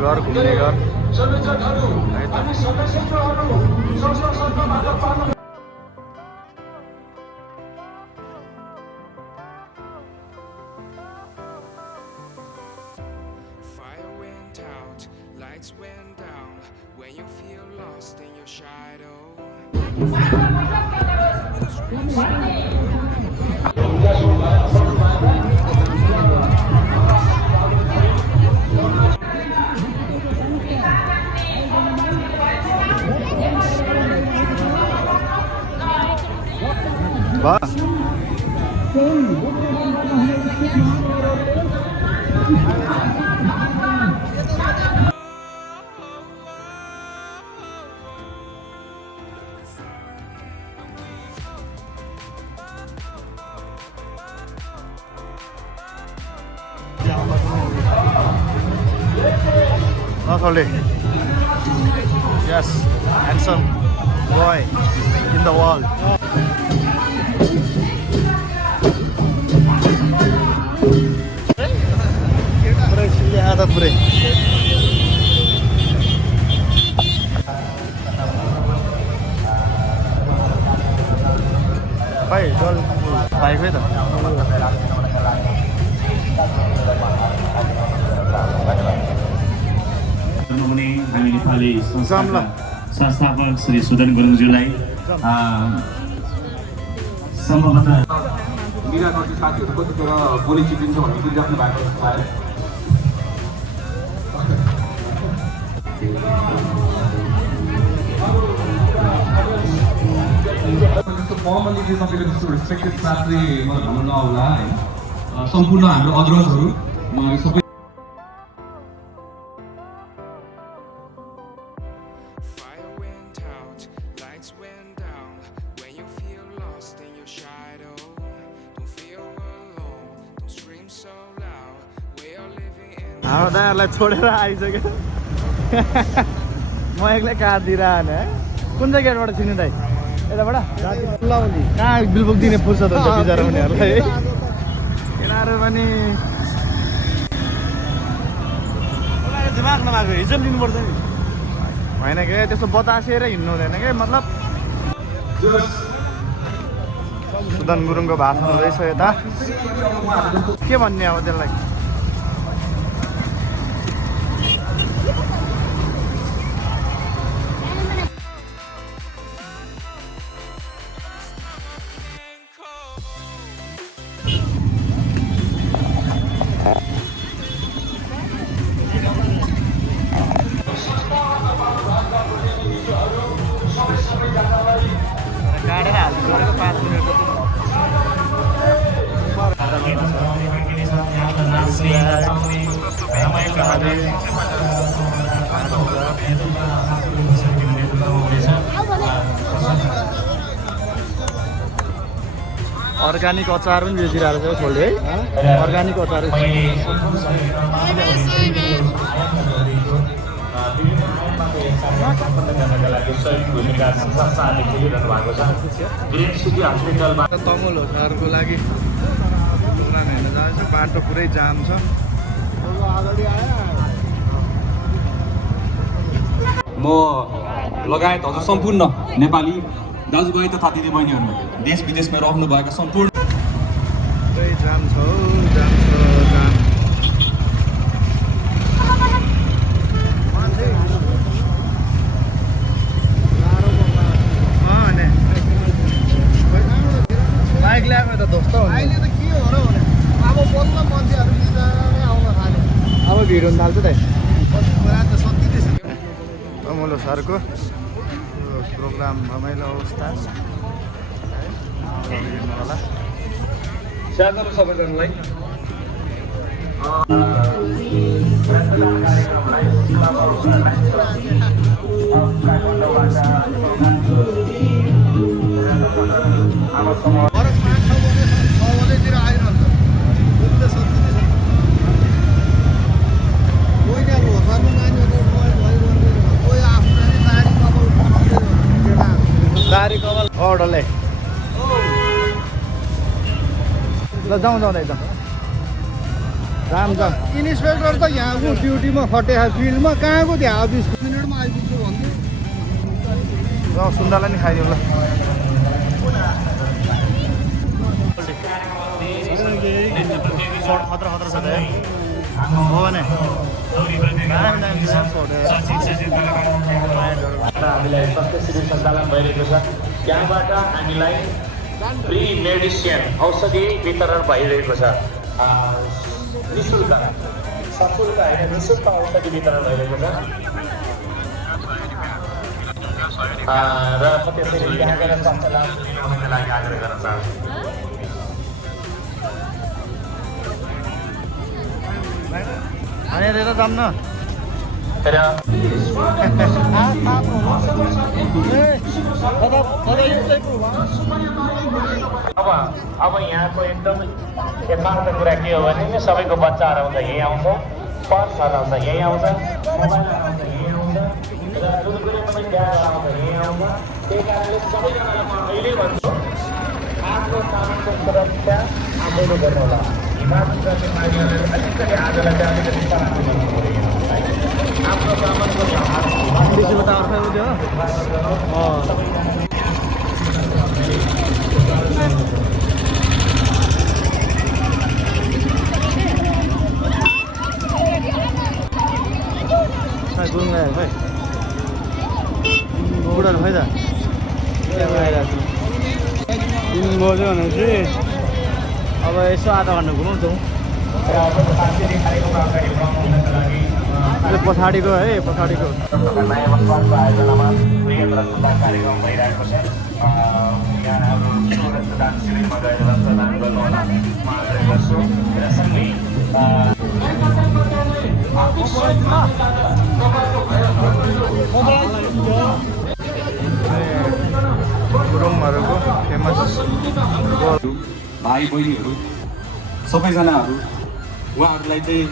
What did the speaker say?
घर घुम्ने घर Fire went out, lights went down. When you feel lost in your shadow. Natalie. Yes, handsome boy in the world. Ada pure. Bhai, chal bike hai ta. हामी नेपाली संस्थापक श्री सुदन गुरुङज्यूलाई सम्भवतः मिरा गर्ने साथीहरू कतिखेर बोली चिपिन्छ भन्ने बुझिराख्नु भएको जस्तो फर्मली चाहिँ तपाईँको जस्तो रेस्ट्रिक्टेड क्लास चाहिँ मलाई भन्नु नआउला है सम्पूर्ण हाम्रो अग्रजहरू सबै Fire went out, lights went down. When you feel lost in your shadow. Don't feel alone, don't scream so loud. We are living in. हाम्रो दाइहरूलाई छोडेर आइसक्यो म एक्लै काट दिइरहने है कुन चाहिँ गेटबाट छिर्ने दाइ यताबाट कहाँ बिलबुक दिने फुर्सद हुन्छ बिचरा उनीहरूलाई यिनीहरू पनि दिमाग नभएको हिजो लिनुपर्छ नि होइन कि त्यस्तो बतासेर हिँड्नु हुँदैन कि मतलब सुदन गुरुङको भाषण हुँदैछ यता के भन्ने अब त्यसलाई गाडेर हाल्नु गरेको 5 मिनट अर्ग्यानिक अचार पनि बेचिरहेको छ छोडले है अर्ग्यानिक अचार तमुल हो सरको लागि प्रोग्राम हेर्न जाँदैछ बाटो पुरै जाम छ म लगायत हजुर सम्पूर्ण नेपाली दाजुभाइ तथा दिदीबहिनीहरू देश विदेशमा रहनुभएका सम्पूर्ण पुरै जाम छ जाम छ जाम बाइक ल्याएको त दोस्त अहिले त के हो र अब बल्ल मान्छेहरू बिस्तारै आउन थाल्यो अब भिड हुन थाल्छ त तमुलो सरको प्रोग्राम रमाइलो अवस्था हेर्नु होला स्याहार्नु सबैजनालाई दारी कमल डल्लै ल जाउँ जाउँ एकदम जाम जाम इन्सपेक्टर त यहाँको ड्युटीमा खटेको फिल्डमा कहाँको त्यहाँ 20 मिनटमा आइपुग्छु भन्दै ल सुन्दालाई नि खाइदिउँ ल सर्ट खतरा खतरा छ त हो भने हामीलाई स्वास्थ्य शिविर सञ्चालन भइरहेको छ त्यहाँबाट हामीलाई फ्री मेडिसिन औषधि वितरण भइरहेको छ निःशुल्क सशुल्क होइन निःशुल्क औषधि वितरण भइरहेको छ र त्यसरी त्यहाँ गएर स्वास्थ्य लाभ लिनुको लागि आग्रह गर्न चाहन्छु हानेर जाम न र अब यहाँको एकदम यथार्थ कुरा के हो भने सबैको बच्चा हराउँछ यहीँ आउँछ पर्स हराउँछ यहीँ आउँछ मोबाइल हराउँछ यहीँ आउँछ र जुन कुनै पनि ब्याग हराउँछ यहीँ आउँछ त्यही कारणले सबैजनालाई म अहिले भन्छु आफ्नो सामानको सुरक्षा आफैले गर्नु होला हिफाजत गर्ने मानिसहरूले अलिकति आजलाई चाहिँ अलिकति सराहना गर्नु पऱ्यो आफ्नो सामानको बेसी बताएको थियो त्यो गुरुङ गयो खै बुढाहरू खै त आइरहेको छु 3 बज्यो भनेपछि अब यसो आधा घन्टा घुमाउँछौँ पछाडिको है पछाडिको नयाँ वर्षको आयोजनामा प्रियन्द्र सुब्बा कार्यक्रम भइरहेको छ यहाँहरू रक्तदान शिविरमा गएर रक्तदान गर्नुहोला म आग्रह गर्छु र सँगै गुरुङहरूको फेमस भाइ बहिनीहरू सबैजनाहरू उहाँहरूलाई चाहिँ